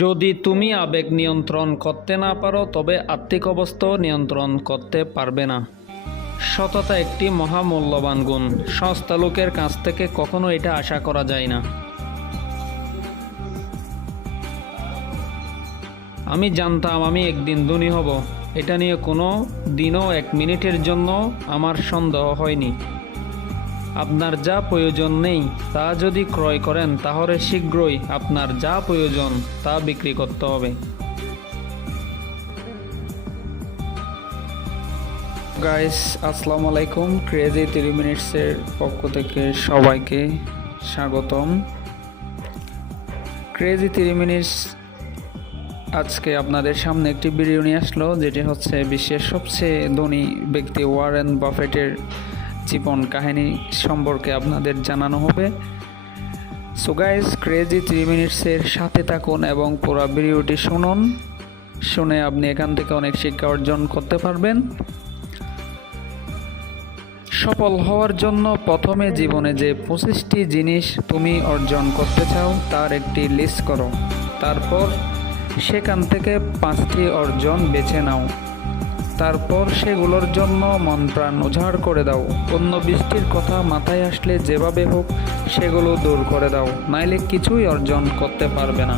যদি তুমি আবেগ নিয়ন্ত্রণ করতে না পারো তবে আত্মিক অবস্থাও নিয়ন্ত্রণ করতে পারবে না। সততা একটি মহামূল্যবান গুণ। সস্তা লোকের কাছ থেকে কখনো এটা আশা করা যায় না। আমি জানতাম আমি একদিন ধনী হব, এটা নিয়ে কোনো দিনও এক মিনিটের জন্য আমার সন্দেহ হয়নি। আপনার যা প্রয়োজন নেই তা যদি ক্রয় করেন তাহলে শীঘ্রই আপনার যা প্রয়োজন তা বিক্রি করতে হবে। গাইস, আসসালামু আলাইকুম। ক্রেজি 3 মিনিটসের পক্ষ থেকে সবাইকে স্বাগতম। ক্রেজি 3 মিনিটস আজকে আপনাদের সামনে একটি ভিডিও নিয়ে আসলো, যেটি হচ্ছে বিশ্বের সবচেয়ে ধনী ব্যক্তি ওয়ারেন বাফেটের জীবন কাহিনী সম্পর্কে আপনাদের জানানো হবে। সো গাইস, ক্রেজি 3 মিনিটসের সাথে থাকুন এবং পুরো ভিডিওটি শুনে আপনি এখান থেকে অনেক শিক্ষা অর্জন করতে পারবেন। সফল হওয়ার জন্য প্রথমে জীবনে যে 25টি জিনিস তুমি অর্জন করতে চাও তার একটি লিস্ট করো। তারপর সেখান থেকে 5টি অর্জন বেছে নাও। তারপর সেগুলোর জন্য মন প্রাণ উজাড় করে দাও। অন্য 20টির কথা মাথায় আসলে যেভাবে হোক সেগুলো দূর করে দাও, নাইলে কিছুই অর্জন করতে পারবে না।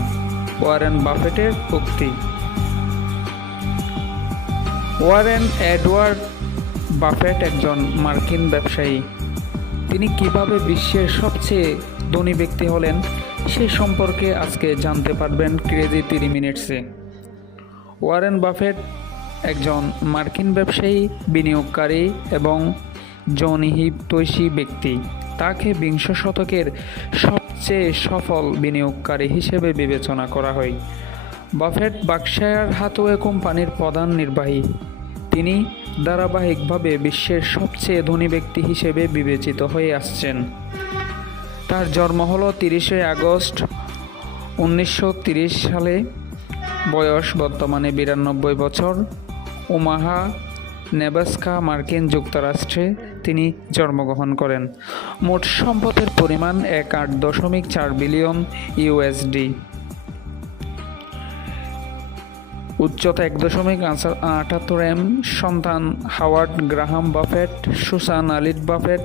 ওয়ারেন বাফেটের উক্তি। ওয়ারেন এডওয়ার্ড বাফেট একজন মার্কিন ব্যবসায়ী। তিনি কিভাবে বিশ্বের সবচেয়ে ধনী ব্যক্তি হলেন সে সম্পর্কে আজকে জানতে পারবেন ক্রেজি 3 মিনিটসে। ওয়ারেন বাফেট একজন মার্কিন ব্যবসায়ী, বিনিয়োগকারী এবং জনহিতৈষী ব্যক্তি। তাকে বিংশ শতকের সবচেয়ে সফল বিনিয়োগকারী হিসেবে বিবেচনা করা হয়। বাফেট বার্কশায়ার হাথওয়ে কোম্পানির প্রধান নির্বাহী। তিনি ধারাবাহিকভাবে বিশ্বের সবচেয়ে ধনী ব্যক্তি হিসেবে বিবেচিত হয়ে আসছেন। তার জন্ম হলো 30শে আগস্ট 1930 সালে। বয়স বর্তমানে 92 বছর। ওমাহা, নেব্রাস্কা, মার্কিন যুক্তরাষ্ট্রে তিনি জন্মগ্রহণ করেন। মোট সম্পদের পরিমাণ 1.8.4 বিলিয়ন ইউএসডি। উচ্চতা 1.78 এম। সন্তান Howard Graham Buffett, Susan Alice Buffett,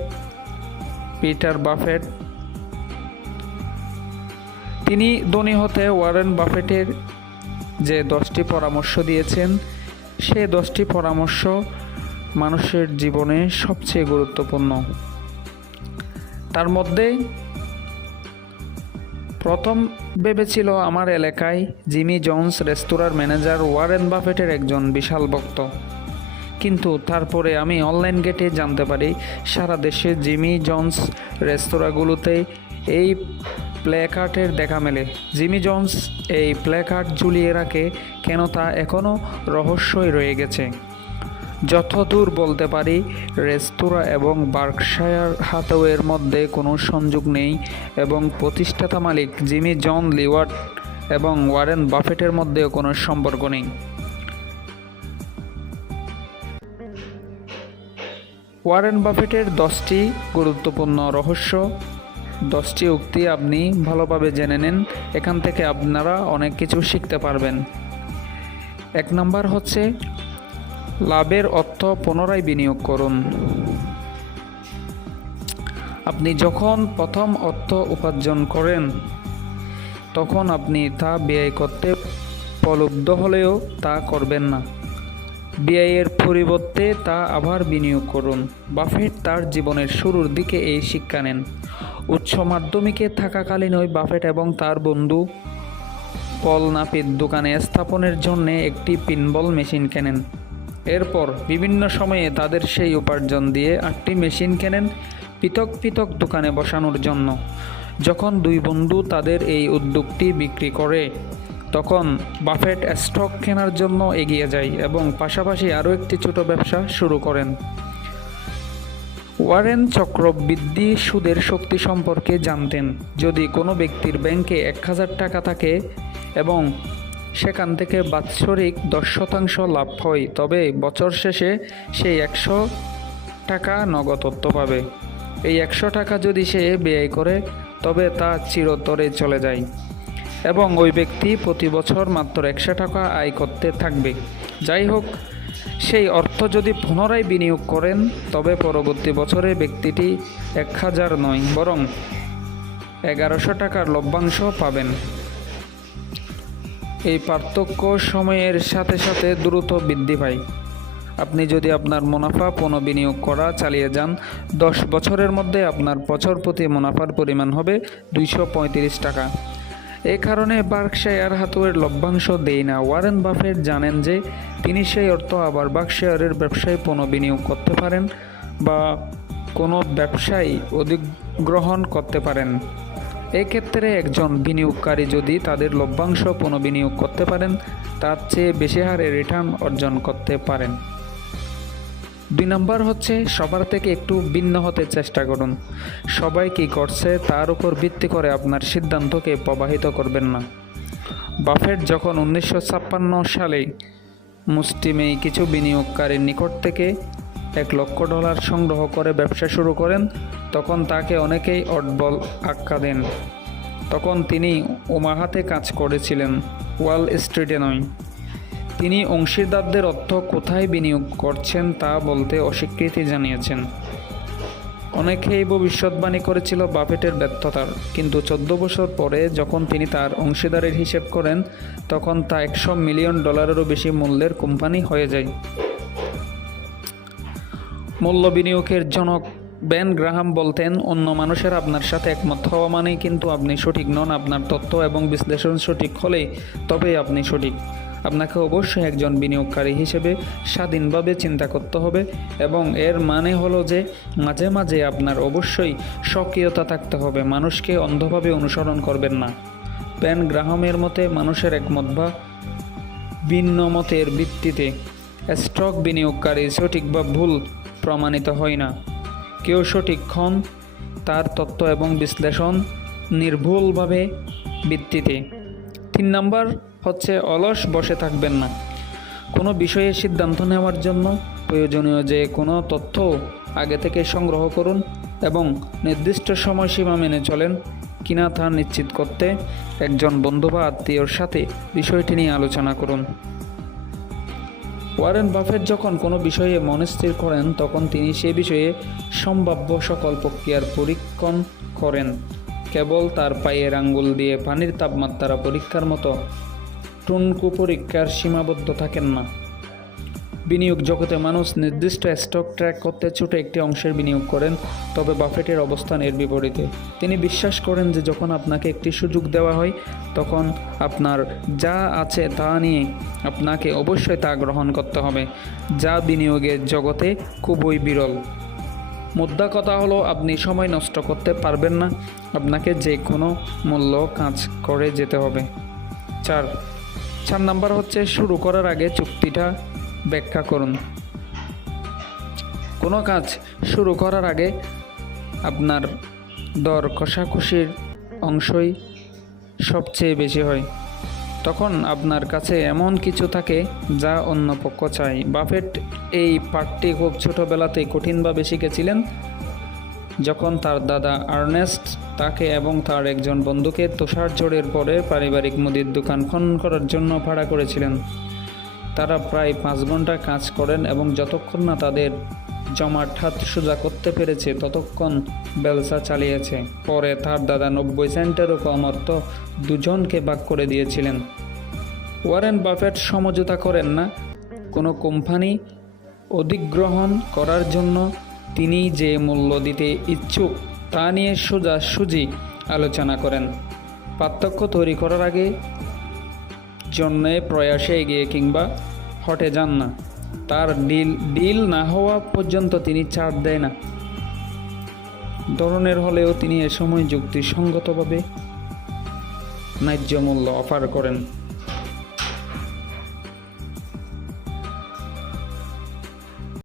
Peter Buffett. তিনি ধনী হতে ওয়ারেন বাফেটের যে 10টি পরামর্শ দিয়েছেন সে 10টি পরামর্শ মানুষের জীবনে সবচেয়ে গুরুত্বপূর্ণ। তার মধ্যে প্রথম ভেবেছিল আমার এলাকায় জিমি জন্স রেস্তোরাঁর ম্যানেজার ওয়ারেন বাফেটের একজন বিশাল ভক্ত। কিন্তু তারপরে আমি অনলাইন গেটে জানতে পারি সারা দেশে জিমি জন্স রেস্তোরাঁগুলোতে এই প্ল্যাকার্ডের দেখা মেলে। জিমি জন্স এই প্ল্যাকার্ড ঝুলিয়ে রাখে কেন তা এখনও রহস্যই রয়ে গেছে। যতদূর বলতে পারি, রেস্তোরাঁ এবং বার্কশায়ার হাথওয়ের মধ্যে কোনো সংযোগ নেই এবং প্রতিষ্ঠাতা মালিক জিমি জন লিওয়ার্ড এবং ওয়ারেন বাফেটের মধ্যেও কোনো সম্পর্ক নেই। ওয়ারেন বাফেটের 10টি গুরুত্বপূর্ণ রহস্য, 10টি উক্তি আপনি ভালোভাবে জেনে নেন। এখান থেকে আপনারা অনেক কিছু শিখতে পারবেন। 1 নম্বর হচ্ছে লাভের অর্থ পুনরায় বিনিয়োগ করুন। আপনি যখন প্রথম অর্থ উপার্জন করেন তখন আপনি তা ব্যয় করতে প্রলুব্ধ হলেও তা করবেন না। ব্যয়ের পরিবর্তে তা আবার বিনিয়োগ করুন। বাফেট তার জীবনের শুরুর দিকে এই শিক্ষা নেন। উচ্চ মাধ্যমিকে থাকাকালীনই বাফেট এবং তার বন্ধু পল নাপিত দোকানে স্থাপনের জন্য একটি পিনবল মেশিন কেনেন। এরপর বিভিন্ন সময়ে তাদের সেই উপার্জন দিয়ে 8টি মেশিন কেনেন পৃথক পৃথক দোকানে বসানোর জন্য। যখন 2 বন্ধু তাদের এই উদ্যোগটি বিক্রি করে তখন বাফেট স্টক কেনার জন্য এগিয়ে যায় এবং পাশাপাশি আরও একটি ছোট ব্যবসা শুরু করেন। ওয়ারেন চক্রবৃদ্ধি সুদের শক্তি সম্পর্কে জানতেন। যদি কোনো ব্যক্তির ব্যাংকে 1000 টাকা থাকে এবং সেখান থেকে বাৎসরিক 10% লাভ হয়, তবে বছর শেষে সেই 100 টাকা নগদ অর্থ পাবে। এই 100 টাকা যদি সে ব্যয় করে তবে তা চিরতরে চলে যায়। এবং ওই ব্যক্তি প্রতি বছর মাত্র 100 টাকা আয় করতে থাকবে। যাই হোক, সেই অর্থ যদি পুনরায় বিনিয়োগ করেন তবে পরবর্তী বছরে ব্যক্তিটি 1000 নয় বরং 1100 টাকার লভ্যাংশ পাবেন। এই পার্থক্য সময়ের সাথে সাথে দ্রুত বৃদ্ধি পায়। আপনি যদি আপনার মুনাফা পুনঃবিনিয়োগ করা চালিয়ে যান, 10 বছরের মধ্যে আপনার বছর প্রতি মুনাফার পরিমাণ হবে 235 টাকা। এই কারণে বার্কশায়ার হাথওয়ের লভ্যাংশ দেয় না। ওয়ারেন বাফেট জানেন যে তিনি সেই অর্থ আবার বার্কশায়ারের ব্যবসায় পুনঃবিনিয়োগ করতে পারেন বা কোনো ব্যবসায় অধিগ্রহণ করতে পারেন। এক্ষেত্রে একজন বিনিয়োগকারী যদি তাদের লভ্যাংশ পুনঃবিনিয়োগ করতে পারেন, তার চেয়ে বেশি হারে রিটার্ন অর্জন করতে পারেন। 2 নম্বর হচ্ছে সবার থেকে একটু ভিন্ন হতে চেষ্টা করুন। সবাই কী করছে তার উপর ভিত্তি করে আপনার সিদ্ধান্তকে প্রবাহিত করবেন না। বাফেট যখন 1956 সালে মুষ্টিমেয় কিছু বিনিয়োগকারীর নিকট থেকে $1,00,000 সংগ্রহ করে ব্যবসা শুরু করেন, তখন তাকে অনেকেই অটবল আখ্যা দেন। তখন তিনি ওমাহাতে কাজ করেছিলেন, ওয়াল স্ট্রিটে নয়। তিনি অংশীদারদের অর্থ কোথায় বিনিয়োগ করছেন তা বলতে অস্বীকৃতি জানিয়েছেন। অনেকেই ভবিষ্যৎবাণী করেছিল বাফেটের ব্যর্থতার, কিন্তু 14 বছর পরে যখন তিনি তার অংশীদারের হিসেব করেন, তখন তা $100 মিলিয়ন বেশি মূল্যের কোম্পানি হয়ে যায়। মূল্য বিনিয়োগের জনক বেন গ্রাহাম বলতেন, অন্য মানুষের আপনার সাথে একমত হওয়া মানেই কিন্তু আপনি সঠিক নন। আপনার তথ্য এবং বিশ্লেষণ সঠিক হলেই তবেই আপনি সঠিক। আপনাকে অবশ্যই একজন বিনিয়োগকারী হিসেবে স্বাধীনভাবে চিন্তা করতে হবে এবং এর মানে হলো যে মাঝে মাঝে আপনার অবশ্যই সক্রিয়তা থাকতে হবে। মানুষকে অন্ধভাবে অনুসরণ করবেন না। বেন গ্রাহামের মতে মানুষের একমত বা ভিন্ন মতের ভিত্তিতে স্টক বিনিয়োগকারী সঠিক বা ভুল প্রমাণিত হয় না। কেউ সঠিক হন তার তথ্য এবং বিশ্লেষণ নির্ভুলভাবে ভিত্তিতে। 3 নম্বর হচ্ছে অলস বসে থাকবেন না। কোনো বিষয়ে সিদ্ধান্ত নেওয়ার জন্য প্রয়োজনীয় যে কোনো তথ্য আগে থেকে সংগ্রহ করুন এবং নির্দিষ্ট সময়সীমা মেনে চলেন কিনা তা নিশ্চিত করতে একজন বন্ধু বা আত্মীয়র সাথে বিষয়টি নিয়ে আলোচনা করুন। ওয়ারেন বাফেট যখন কোনো বিষয়ে মনস্থির করেন, তখন তিনি সে বিষয়ে সম্ভাব্য সকল প্রক্রিয়ার পরীক্ষণ করেন। কেবল তার পায়ের আঙ্গুল দিয়ে পানির তাপমাত্রা পরীক্ষার মতো টুনকু পরীক্ষার সীমাবদ্ধ থাকেন না। বিনিয়োগ জগতে মানুষ নির্দিষ্ট স্টক ট্র্যাক করতে ছোট একটি অংশের বিনিয়োগ করেন, তবে বাফেটের অবস্থান এর বিপরীতে। তিনি বিশ্বাস করেন যে যখন আপনাকে একটি সুযোগ দেওয়া হয়, তখন আপনার যা আছে তা নিয়ে আপনাকে অবশ্যই তা গ্রহণ করতে হবে, যা বিনিয়োগের জগতে খুবই বিরল। মুদ্রা কথা হলো আপনি সময় নষ্ট করতে পারবেন না, আপনাকে যে কোনো মূল্য কাজ করে যেতে হবে। 4 নম্বর হচ্ছে শুরু করার আগে চুক্তিটা ব্যাখ্যা করুন। কোনো কাজ শুরু করার আগে আপনার দর কষাকষির অংশই সবচেয়ে বেশি হয়। তখন আপনার কাছে এমন কিছু থাকে যা অন্য পক্ষ চায়। বাফেট এই পাঠটি খুব ছোটোবেলাতেই কঠিনভাবে শিখেছিলেন, যখন তার দাদা আর্নেস্ট তাকে এবং তার একজন বন্ধুকে তুষার ঝড়ের পরে পারিবারিক মুদির দোকান খনন করার জন্য ভাড়া করেছিলেন। তারা প্রায় 5 ঘন্টা কাজ করেন এবং যতক্ষণ না তাদের জমাট হাত সোজা করতে পেরেছে ততক্ষণ ব্যবসা চালিয়েছে। পরে তার দাদা 90 সেন্টেরও কম অর্থ দুজনকে ভাগ করে দিয়েছিলেন। ওয়ারেন বাফেট সমঝোতা করেন না। কোনো কোম্পানি অধিগ্রহণ করার জন্য তিনি যে মূল্য দিতে ইচ্ছুক তা নিয়ে সোজাসুজি আলোচনা করেন। পার্থক্য তৈরি করার আগে জন্যে প্রয়াসে এগিয়ে কিংবা হটে যান না। তার ডিল না হওয়া পর্যন্ত তিনি ছাড় দেয় না। ধরনের হলেও তিনি এ সময় যুক্তিসঙ্গতভাবে ন্যায্য মূল্য অফার করেন।